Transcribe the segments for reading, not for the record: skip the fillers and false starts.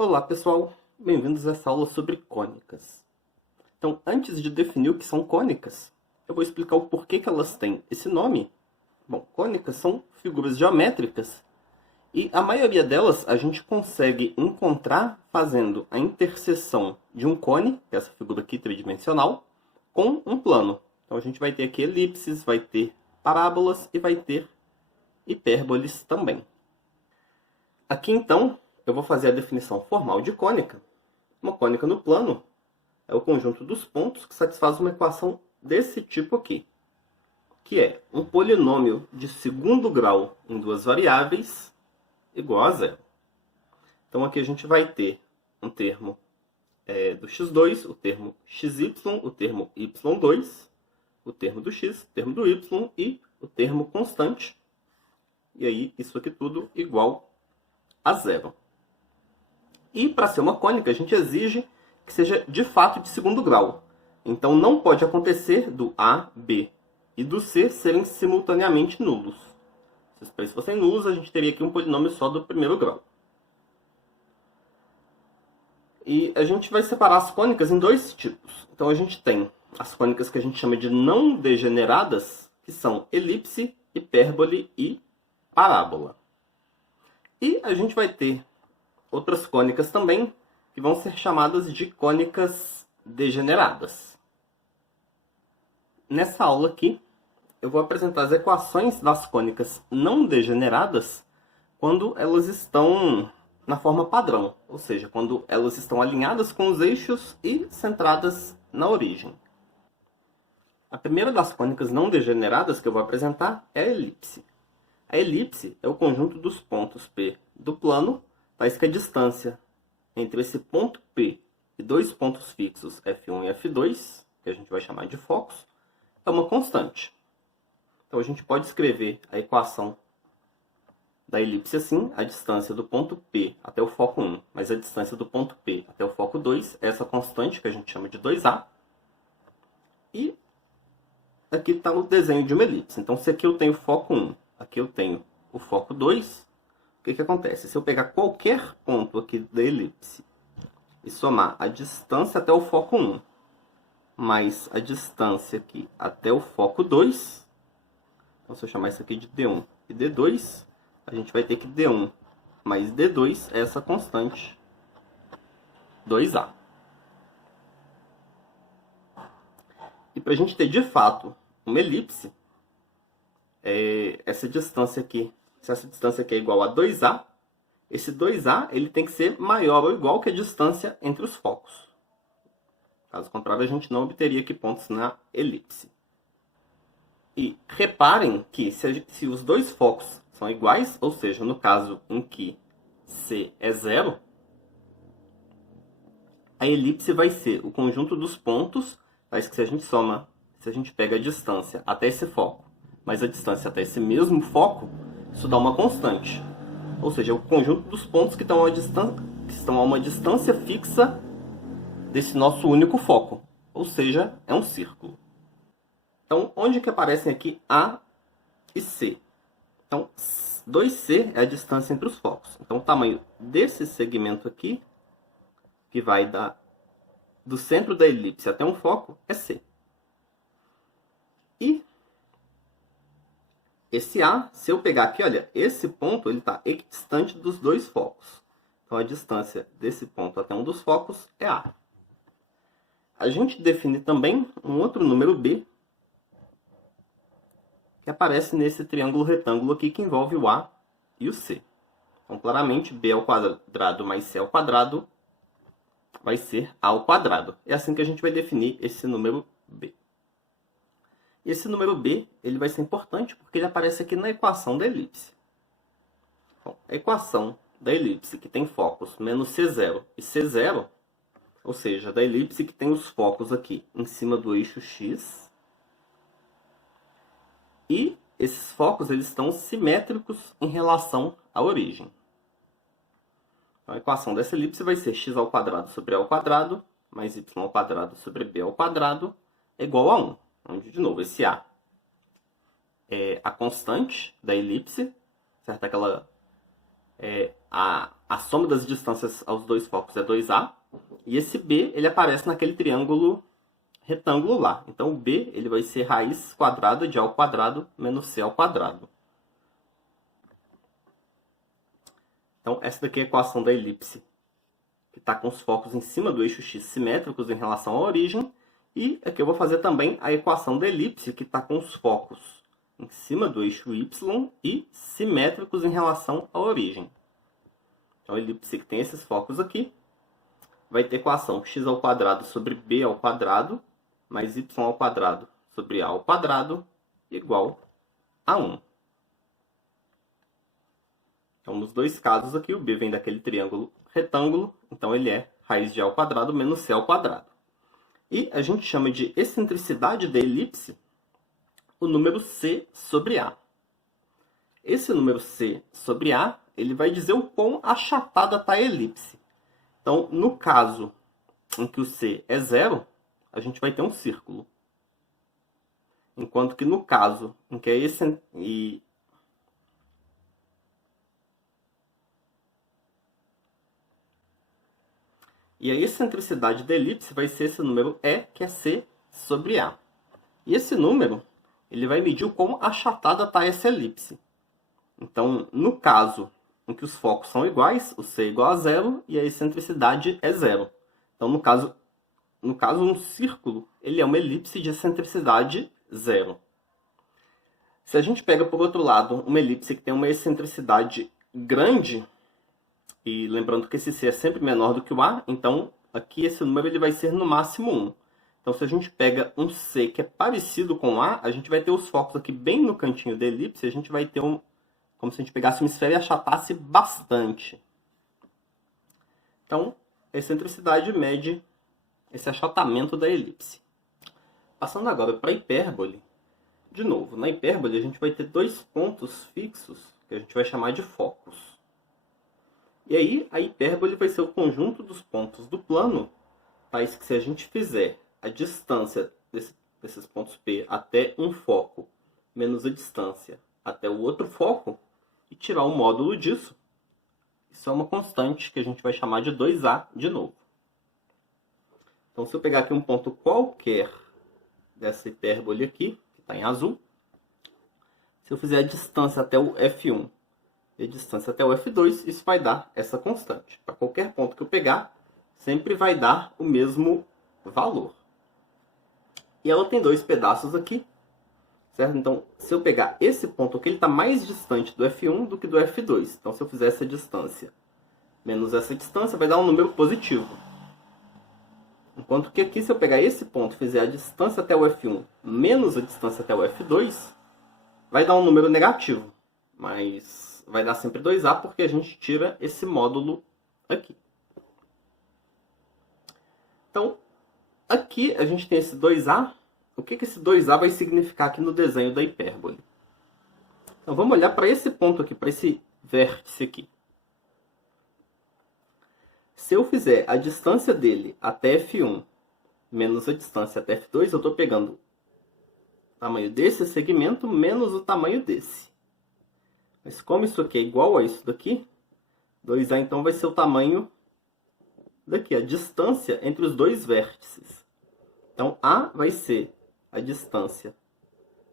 Olá pessoal, bem-vindos a essa aula sobre cônicas. Então, antes de definir o que são cônicas, eu vou explicar o porquê que elas têm esse nome. Bom, cônicas são figuras geométricas e a maioria delas a gente consegue encontrar fazendo a interseção de um cone, que é essa figura aqui tridimensional, com um plano. Então a gente vai ter aqui elipses, vai ter parábolas e vai ter hipérboles também. Aqui então eu vou fazer a definição formal de cônica. Uma cônica no plano é o conjunto dos pontos que satisfaz uma equação desse tipo aqui, que é um polinômio de segundo grau em duas variáveis igual a zero. Então aqui a gente vai ter um termo do x2, o termo xy, o termo y2, o termo do x, o termo do y e o termo constante. E aí isso aqui tudo igual a zero. E para ser uma cônica, a gente exige que seja de fato de segundo grau. Então não pode acontecer do A, B e do C serem simultaneamente nulos. Se os três fossem nulos, a gente teria aqui um polinômio só do primeiro grau. E a gente vai separar as cônicas em dois tipos. Então a gente tem as cônicas que a gente chama de não degeneradas, que são elipse, hipérbole e parábola. E a gente vai ter outras cônicas também, que vão ser chamadas de cônicas degeneradas. Nessa aula aqui, eu vou apresentar as equações das cônicas não degeneradas quando elas estão na forma padrão, ou seja, quando elas estão alinhadas com os eixos e centradas na origem. A primeira das cônicas não degeneradas que eu vou apresentar é a elipse. A elipse é o conjunto dos pontos P do plano, tais que a distância entre esse ponto P e dois pontos fixos F1 e F2, que a gente vai chamar de focos, é uma constante. Então a gente pode escrever a equação da elipse assim: a distância do ponto P até o foco 1, mais a distância do ponto P até o foco 2, é essa constante que a gente chama de 2A. E aqui está o desenho de uma elipse. Então se aqui eu tenho o foco 1, aqui eu tenho o foco 2, o que acontece? Se eu pegar qualquer ponto aqui da elipse e somar a distância até o foco 1, mais a distância aqui até o foco 2, então se eu chamar isso aqui de D1 e D2, a gente vai ter que D1 mais D2 é essa constante 2A. E para a gente ter de fato uma elipse, essa distância aqui, se essa distância aqui é igual a 2A, esse 2A ele tem que ser maior ou igual que a distância entre os focos. Caso contrário, a gente não obteria aqui pontos na elipse. E reparem que se os dois focos são iguais, ou seja, no caso em que C é zero, a elipse vai ser o conjunto dos pontos, mas que se a gente pega a distância até esse foco, mais a distância até esse mesmo foco, isso dá uma constante. Ou seja, é o conjunto dos pontos que estão a uma distância fixa desse nosso único foco. Ou seja, é um círculo. Então, onde que aparecem aqui A e C? Então, 2C é a distância entre os focos. Então, o tamanho desse segmento aqui, que vai do centro da elipse até um foco, é C. E esse A, se eu pegar aqui, olha, esse ponto ele está equidistante dos dois focos. Então, a distância desse ponto até um dos focos é A. A gente define também um outro número B, que aparece nesse triângulo retângulo aqui, que envolve o A e o C. Então, claramente, B ao quadrado mais C ao quadrado vai ser A ao quadrado. É assim que a gente vai definir esse número B. E esse número B ele vai ser importante porque ele aparece aqui na equação da elipse. Bom, a equação da elipse que tem focos menos C0 e C0, ou seja, da elipse que tem os focos aqui em cima do eixo X, e esses focos eles estão simétricos em relação à origem. Então, a equação dessa elipse vai ser x ao quadrado sobre a ao quadrado mais y ao quadrado sobre b ao quadrado é igual a 1. Onde, de novo, esse A é a constante da elipse, certo? A a soma das distâncias aos dois focos é 2A, e esse B ele aparece naquele triângulo retângulo lá. Então o B ele vai ser raiz quadrada de A ao quadrado menos C ao quadrado. Então essa daqui é a equação da elipse, que está com os focos em cima do eixo x simétricos em relação à origem. E aqui eu vou fazer também a equação da elipse, que está com os focos em cima do eixo y e simétricos em relação à origem. Então a elipse que tem esses focos aqui vai ter equação x ao quadrado sobre b ao quadrado mais y ao quadrado sobre a ao quadrado igual a 1. Então, nos dois casos aqui, o b vem daquele triângulo retângulo, então ele é raiz de a ao quadrado menos c ao quadrado. E a gente chama de excentricidade da elipse o número c sobre a. Esse número c sobre a, ele vai dizer o quão achatada está a elipse. Então, no caso em que o c é 0, a gente vai ter um círculo. Enquanto que no caso em que a excentricidade da elipse vai ser esse número E, que é C sobre A. E esse número ele vai medir o quão achatada está essa elipse. Então, no caso em que os focos são iguais, o C é igual a 0 e a excentricidade é 0. Então, no caso um círculo ele é uma elipse de excentricidade 0. Se a gente pega, por outro lado, uma elipse que tem uma excentricidade grande, e lembrando que esse C é sempre menor do que o A, então aqui esse número ele vai ser no máximo 1. Então se a gente pega um C que é parecido com o A, a gente vai ter os focos aqui bem no cantinho da elipse, a gente vai ter como se a gente pegasse uma esfera e achatasse bastante. Então, a excentricidade mede esse achatamento da elipse. Passando agora para a hipérbole. De novo, na hipérbole a gente vai ter dois pontos fixos que a gente vai chamar de focos. E aí a hipérbole vai ser o conjunto dos pontos do plano, tais que se a gente fizer a distância desses pontos P até um foco menos a distância até o outro foco e tirar o módulo disso, isso é uma constante que a gente vai chamar de 2A de novo. Então se eu pegar aqui um ponto qualquer dessa hipérbole aqui, que está em azul, se eu fizer a distância até o F1 e a distância até o F2, isso vai dar essa constante. Para qualquer ponto que eu pegar, sempre vai dar o mesmo valor. E ela tem dois pedaços aqui, certo? Então, se eu pegar esse ponto aqui, ele está mais distante do F1 do que do F2. Então, se eu fizer essa distância menos essa distância, vai dar um número positivo. Enquanto que aqui, se eu pegar esse ponto e fizer a distância até o F1 menos a distância até o F2, vai dar um número negativo. Mas vai dar sempre 2A porque a gente tira esse módulo aqui. Então, aqui a gente tem esse 2A. O que esse 2A vai significar aqui no desenho da hipérbole? Então, vamos olhar para esse ponto aqui, para esse vértice aqui. Se eu fizer a distância dele até F1 menos a distância até F2, eu estou pegando o tamanho desse segmento menos o tamanho desse. Mas como isso aqui é igual a isso daqui, 2A então vai ser o tamanho daqui, a distância entre os dois vértices. Então, A vai ser a distância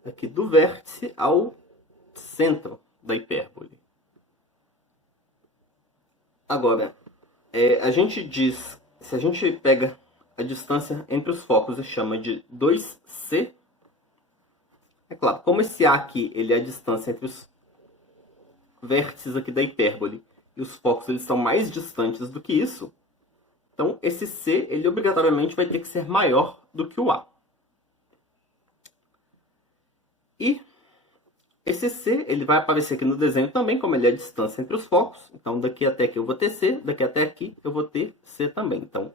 aqui do vértice ao centro da hipérbole. Agora, a gente diz, se a gente pega a distância entre os focos e chama de 2C, é claro, como esse A aqui ele é a distância entre os vértices aqui da hipérbole e os focos eles são mais distantes do que isso, então esse C ele obrigatoriamente vai ter que ser maior do que o A. E esse C ele vai aparecer aqui no desenho também, como ele é a distância entre os focos. Então daqui até aqui eu vou ter C, daqui até aqui eu vou ter C também. Então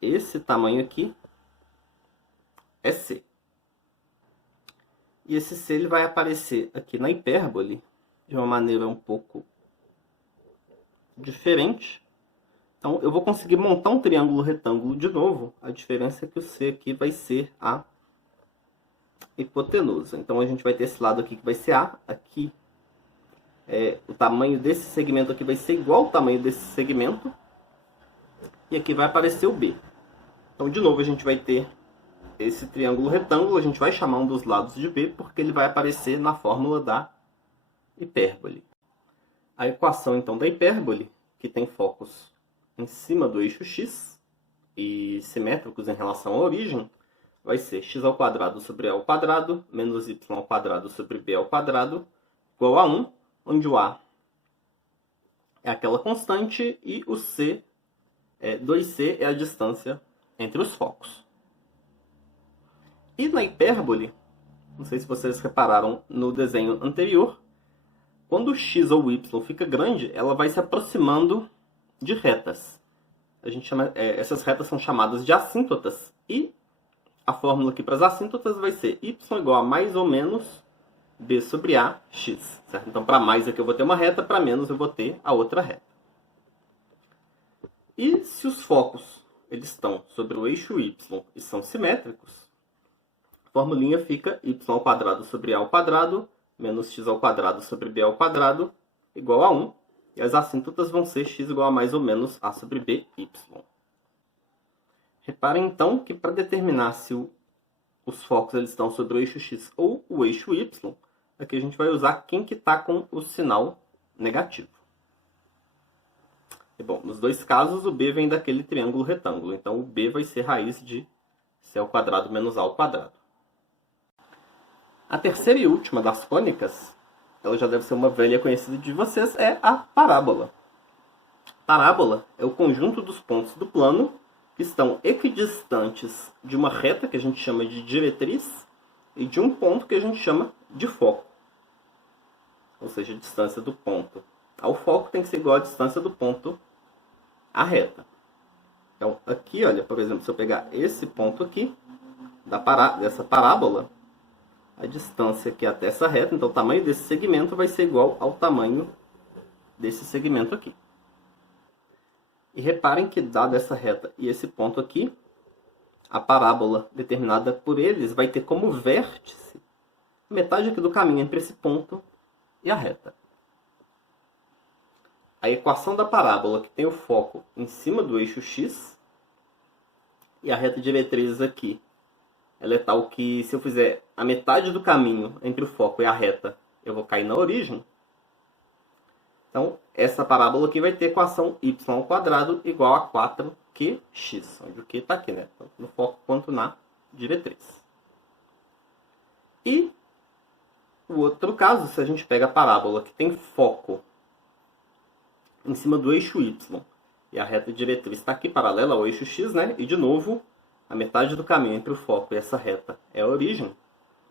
esse tamanho aqui é C. E esse C ele vai aparecer aqui na hipérbole de uma maneira um pouco diferente. Então eu vou conseguir montar um triângulo retângulo de novo. A diferença é que o C aqui vai ser a hipotenusa. Então a gente vai ter esse lado aqui que vai ser A, aqui o tamanho desse segmento aqui vai ser igual ao tamanho desse segmento. E aqui vai aparecer o B. Então, de novo, a gente vai ter esse triângulo retângulo. A gente vai chamar um dos lados de B, porque ele vai aparecer na fórmula da hipérbole. A equação, então, da hipérbole, que tem focos em cima do eixo x e simétricos em relação à origem, vai ser x² sobre a² menos y² sobre b² igual a 1, onde o a é aquela constante e o c, 2c, é a distância entre os focos. E na hipérbole, não sei se vocês repararam no desenho anterior, quando o x ou o y fica grande, ela vai se aproximando de retas. Essas retas são chamadas de assíntotas. E a fórmula aqui para as assíntotas vai ser y igual a mais ou menos b sobre a x. Certo? Então, para mais aqui eu vou ter uma reta, para menos eu vou ter a outra reta. E se os focos eles estão sobre o eixo y e são simétricos, a formulinha fica y² sobre a² menos x² sobre b² igual a 1. E as assíntotas vão ser x igual a mais ou menos a sobre by. Reparem, então, que para determinar se os focos eles estão sobre o eixo x ou o eixo y, aqui a gente vai usar quem que está com o sinal negativo. E, bom, nos dois casos, o b vem daquele triângulo retângulo. Então, o b vai ser raiz de c² menos a². A terceira e última das cônicas, ela já deve ser uma velha conhecida de vocês, é a parábola. Parábola é o conjunto dos pontos do plano que estão equidistantes de uma reta que a gente chama de diretriz e de um ponto que a gente chama de foco. Ou seja, a distância do ponto ao foco tem que ser igual à distância do ponto à reta. Então, aqui, olha, por exemplo, se eu pegar esse ponto aqui, dessa parábola, a distância aqui até essa reta, então o tamanho desse segmento vai ser igual ao tamanho desse segmento aqui. E reparem que, dada essa reta e esse ponto aqui, a parábola determinada por eles vai ter como vértice metade aqui do caminho entre esse ponto e a reta. A equação da parábola, que tem o foco em cima do eixo x, e a reta diretriz aqui, ela é tal que, se eu fizer a metade do caminho entre o foco e a reta, eu vou cair na origem. Então, essa parábola aqui vai ter equação y² igual a 4qx, onde o q está aqui, né? Tanto no foco quanto na diretriz. E o outro caso, se a gente pega a parábola que tem foco em cima do eixo y, e a reta diretriz está aqui paralela ao eixo x, né? E, de novo, a metade do caminho entre o foco e essa reta é a origem.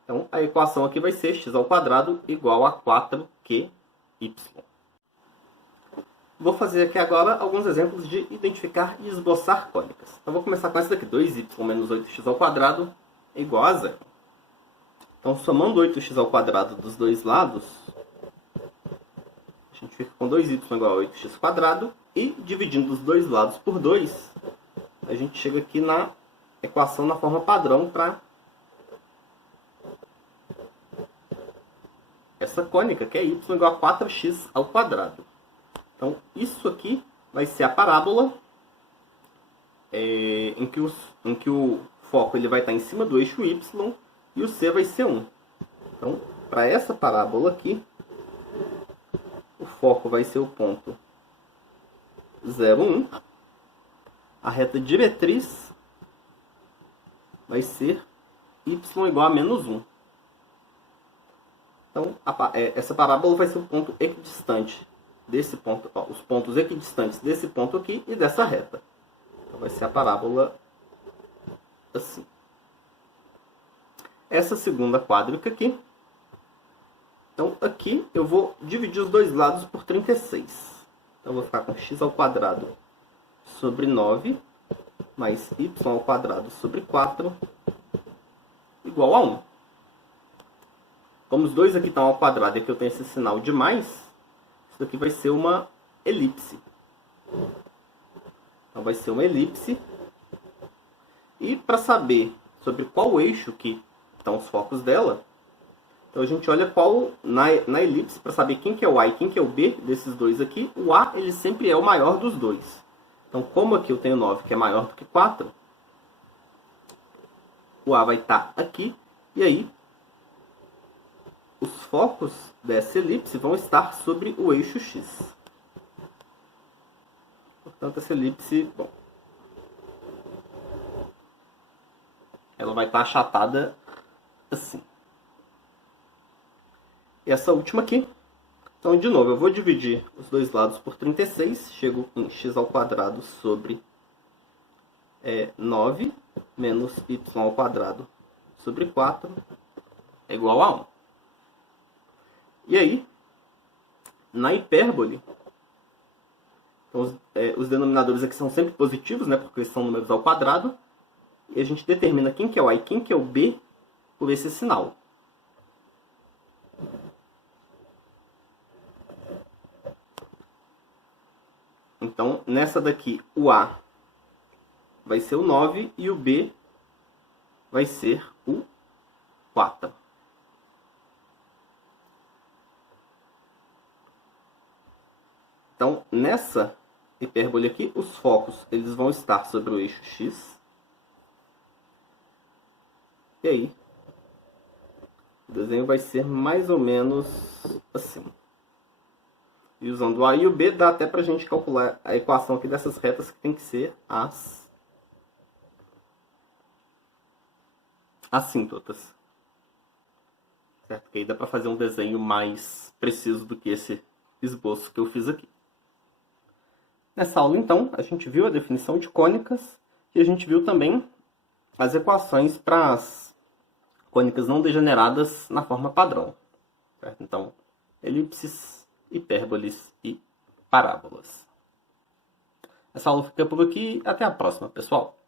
Então, a equação aqui vai ser x² igual a 4qy. Vou fazer aqui agora alguns exemplos de identificar e esboçar cônicas. Então, vou começar com essa daqui, 2y menos 8x² igual a 0. Então, somando 8x² dos dois lados, a gente fica com 2y igual a 8x², e dividindo os dois lados por 2, a gente chega aqui na equação na forma padrão para essa cônica, que é y igual a 4x². Então, isso aqui vai ser a parábola em que o foco ele vai estar em cima do eixo y e o c vai ser 1. Então, para essa parábola aqui, o foco vai ser o ponto 0, 1. A reta diretriz vai ser y igual a menos 1. Então, essa parábola vai ser o ponto equidistante desse ponto, os pontos equidistantes desse ponto aqui e dessa reta. Então, vai ser a parábola assim. Essa segunda quádrica aqui. Então, aqui eu vou dividir os dois lados por 36. Então, eu vou ficar com x² sobre 9 mais y² sobre 4 igual a 1. Como os dois aqui estão ao quadrado e aqui eu tenho esse sinal de mais, isso daqui vai ser uma elipse. Então, vai ser uma elipse. E para saber sobre qual eixo que estão os focos dela, Então a gente olha qual na elipse para saber quem que é o A e quem que é o B desses dois aqui. O A ele sempre é o maior dos dois. Então como aqui eu tenho 9 que é maior do que 4, o A vai estar aqui. E aí os focos dessa elipse vão estar sobre o eixo X. Portanto, essa elipse, bom, ela vai estar achatada assim. E essa última aqui, então de novo, eu vou dividir os dois lados por 36, chego em x ao quadrado sobre 9 menos y ao quadrado sobre 4 é igual a 1. E aí, na hipérbole, então, os denominadores aqui são sempre positivos, né, porque eles são números ao quadrado, e a gente determina quem que é o A e quem que é o B por esse sinal. Então, nessa daqui, o A vai ser o 9 e o B vai ser o 4. Então, nessa hipérbole aqui, os focos eles vão estar sobre o eixo X. E aí, o desenho vai ser mais ou menos assim. E usando o A e o B, dá até para a gente calcular a equação aqui dessas retas, que tem que ser as assíntotas. Certo? Que aí dá para fazer um desenho mais preciso do que esse esboço que eu fiz aqui. Nessa aula, então, a gente viu a definição de cônicas e a gente viu também as equações para as cônicas não degeneradas na forma padrão. Certo? Então, elipses, hipérboles e parábolas. Essa aula fica por aqui. Até a próxima, pessoal!